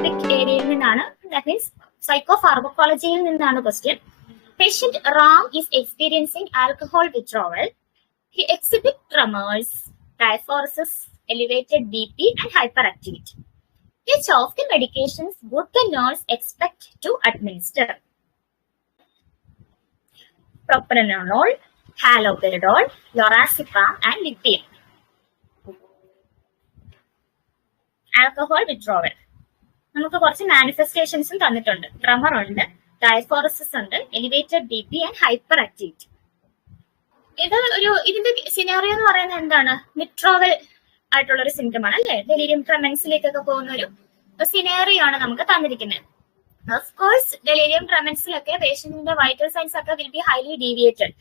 Topic ഏരിയയിൽ നിന്നാണ് that means psycho ഫാർമക്കോളജിയിൽ നിന്നാണ് question patient Ram is experiencing alcohol withdrawal he exhibit tremors diaphoresis, elevated BP, and hyperactivity. Which of the medications would the nurse expect to administer? Propranolol, haloperidol, lorazepam, and lithium. Alcohol withdrawal നമുക്ക് കുറച്ച് മാനിഫെസ്റ്റേഷൻസും തന്നിട്ടുണ്ട്. Tremor ഉണ്ട് diaphoresis ഉണ്ട് elevated B P and hyperactivity ഇത് ഒരു ഇതിന്റെ scenario എന്ന് പറയുന്നത് എന്താണ്? മിട്രോവൽ ആയിട്ടുള്ള ഒരു സിംറ്റം ആണ് അല്ലെ? ഡെലിരിയം ട്രമൻസിലേക്കൊക്കെ പോകുന്ന ഒരു സിനാറിയോ ആണ് നമുക്ക് തന്നിരിക്കുന്നത്. ഓഫ് കോഴ്സ് ഡെലിരിയം ട്രമൻസിലൊക്കെ പേഷ്യന്റിന്റെ വൈറ്റൽ സൈൻസ് ഒക്കെ will be highly deviated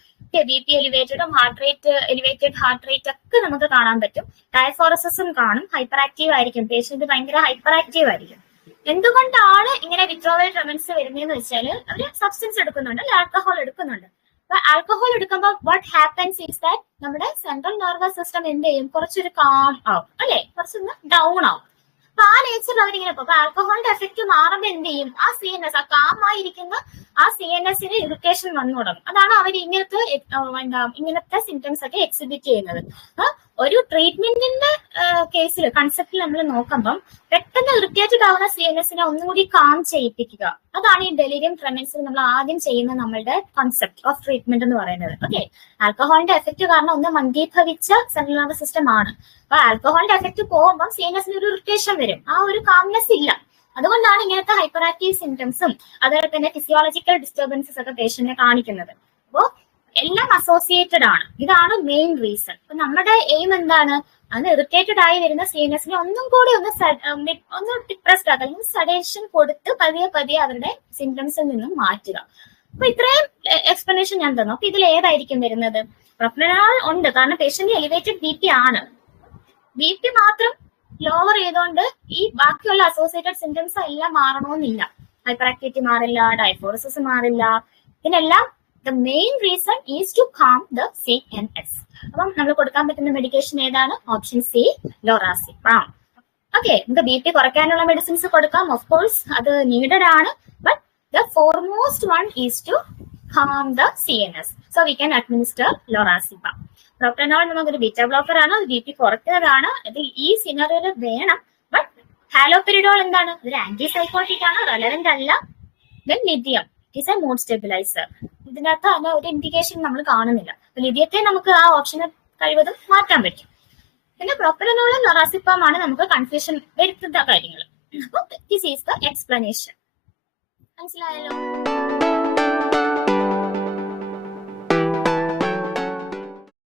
B P എലിവേറ്റഡും heart rate elevated heart rate ഒക്കെ നമുക്ക് കാണാൻ പറ്റും. ഡയഫോറസും കാണും ഹൈപ്പർ ആക്റ്റീവ് ആയിരിക്കും. പേഷ്യന്റ് ഭയങ്കര ഹൈപ്പർ ആക്റ്റീവ് ആയിരിക്കും. എന്തുകൊണ്ടാണ് ഇങ്ങനെ വിത്രോവൽ ട്രമൻസ് വരുന്നതെന്ന് വെച്ചാൽ അവർ സബ്സ്റ്റൻസ് എടുക്കുന്നുണ്ട് അല്ലെ ആൽക്കഹോൾ എടുക്കുന്നുണ്ട്. അപ്പൊ ആൽക്കഹോൾ എടുക്കുമ്പോൾ വാട്ട് ഹാപ്പൻസ് ഈസ് ദാറ്റ് നമ്മുടെ സെൻട്രൽ നെർവസ് സിസ്റ്റം എന്ത് ചെയ്യും? കുറച്ചൊരു കാം ആവും അല്ലെ? കുറച്ചൊന്ന് ഡൗൺ ആവും. അപ്പൊ ആ നേച്ചറിൽ അവരിങ്ങനെ പോകും. അപ്പൊ ആൽക്കഹോളിന്റെ എഫക്ട് മാറുമ്പോൾ എന്ത് ചെയ്യും? ആ സി എൻ എസ് ആ കാം ആയിരിക്കുന്ന ആ സി എൻ എസിന് ഇറിറ്റേഷൻ വന്നു തുടങ്ങും. അതാണ് അവർ ഇങ്ങനത്തെ എന്താ ഇങ്ങനത്തെ സിംറ്റംസ് ഒക്കെ എക്സിബിറ്റ് ചെയ്യുന്നത്. ഒരു ട്രീറ്റ്മെന്റിന്റെ കേസിൽ കൺസെപ്റ്റിൽ നമ്മൾ നോക്കുമ്പം പെട്ടെന്ന് ഇറിറ്റേറ്റഡ് ആവുന്ന സി എൻ എസിനെ ഒന്നുകൂടി കാം ചെയ്യിപ്പിക്കുക. അതാണ് ഈ ഡെലിരിയം ട്രെമൻസിൽ നമ്മൾ ആദ്യം ചെയ്യുന്ന നമ്മളുടെ കൺസെപ്റ്റ് ഓഫ് ട്രീറ്റ്മെന്റ് എന്ന് പറയുന്നത്. ഓക്കെ ആൽക്കഹോളിന്റെ എഫക്ട് കാരണം ഒന്ന് മന്ദീഭവിച്ച സെൻട്രൽ നർവസ് സിസ്റ്റം ആണ്. അപ്പൊ ആൽക്കഹോളിന്റെ എഫക്ട് പോകുമ്പോൾ സി എൻ എസിന് ഒരു ഇറിറ്റേഷൻ വരും. ആ ഒരു കാംനെസ് ഇല്ല. അതുകൊണ്ടാണ് ഇങ്ങനത്തെ ഹൈപ്പർ ആക്റ്റീവ് സിംറ്റംസും അതുപോലെ തന്നെ ഫിസിയോളജിക്കൽ ഡിസ്റ്റർബൻസസ് ഒക്കെ പേഷ്യന്റിനെ കാണിക്കുന്നത്. അപ്പോൾ എല്ലാം അസോസിയേറ്റഡ് ആണ്. ഇതാണ് മെയിൻ റീസൺ അപ്പൊ നമ്മുടെ എയിം എന്താണ്? അന്ന് ഇറിറ്റേറ്റഡ് ആയി വരുന്ന സീനിയേഴ്സിനെ ഒന്നും കൂടി ഒന്ന് ഒന്ന് ഡിപ്രസ്ഡ് ആക്കുക. അല്ലെങ്കിൽ സഡേഷൻ കൊടുത്ത് പതിയെ പതിയെ അവരുടെ സിംറ്റംസിൽ നിന്നും മാറ്റുക. അപ്പൊ ഇത്രയും എക്സ്പ്ലനേഷൻ ഞാൻ തന്നു. അപ്പൊ ഇതിൽ ഏതായിരിക്കും വരുന്നത്? പ്രൊഫനോൾ ഉണ്ട്. കാരണം പേഷ്യന്റ് എലിവേറ്റഡ് ബി പി ആണ്. ബി പി മാത്രം ലോവർ ചെയ്തുകൊണ്ട് ഈ ബാക്കിയുള്ള അസോസിയേറ്റഡ് സിംറ്റംസ് എല്ലാം മാറണമെന്നില്ല ഹൈപ്പർ ആക്ടിവിറ്റി മാറില്ല ഡയഫോറസിസ് മാറില്ല. ഇതിനെല്ലാം the main reason is to calm the C N S അപ്പം നമ്മൾ കൊടുക്കാൻ പറ്റുന്ന മെഡിക്കേഷൻ ഏതാണ്? ഓപ്ഷൻ സി ലോറാസിപ്പാം ഓക്കെ നമുക്ക് ബി പി കുറയ്ക്കാനുള്ള മെഡിസിൻസ് കൊടുക്കാം. ഓഫ് കോഴ്സ് അത് നീഡഡ് ആണ്. But the foremost one is to Ham the C N S so we can administer lorazepam propranolol നമുക്കൊരു ബീറ്റ ബ്ലോക്കർ ആണ്. ബി പി കുറയ്ക്കുന്നതാണ്. ഇത് ഈ സിനറിയിൽ വേണം. ബട്ട് ഹാലോപെരിഡോൾ എന്താണ്? ഒരു ആന്റി സൈക്കോട്ടിക് ആണ്. റെലവെന്റ് അല്ല. Then lithium is a mood stabiliser ഇതിനകത്ത് അതിന് ഒരു ഇൻഡിക്കേഷൻ നമ്മൾ കാണുന്നില്ല. ലിഥിയത്തെ നമുക്ക് ആ ഓപ്ഷന് കഴിവതും മാറ്റാൻ പറ്റും. പിന്നെ പ്രൊപ്പലനോളും നൊറാസിപ്പമാണ് നമുക്ക് കൺഫ്യൂഷൻ വരുത്തുന്ന കാര്യങ്ങൾ അപ്പോൾ ദിസ് ഈസ് ദ എക്സ്പ്ലനേഷൻ മനസ്സിലായല്ലോ?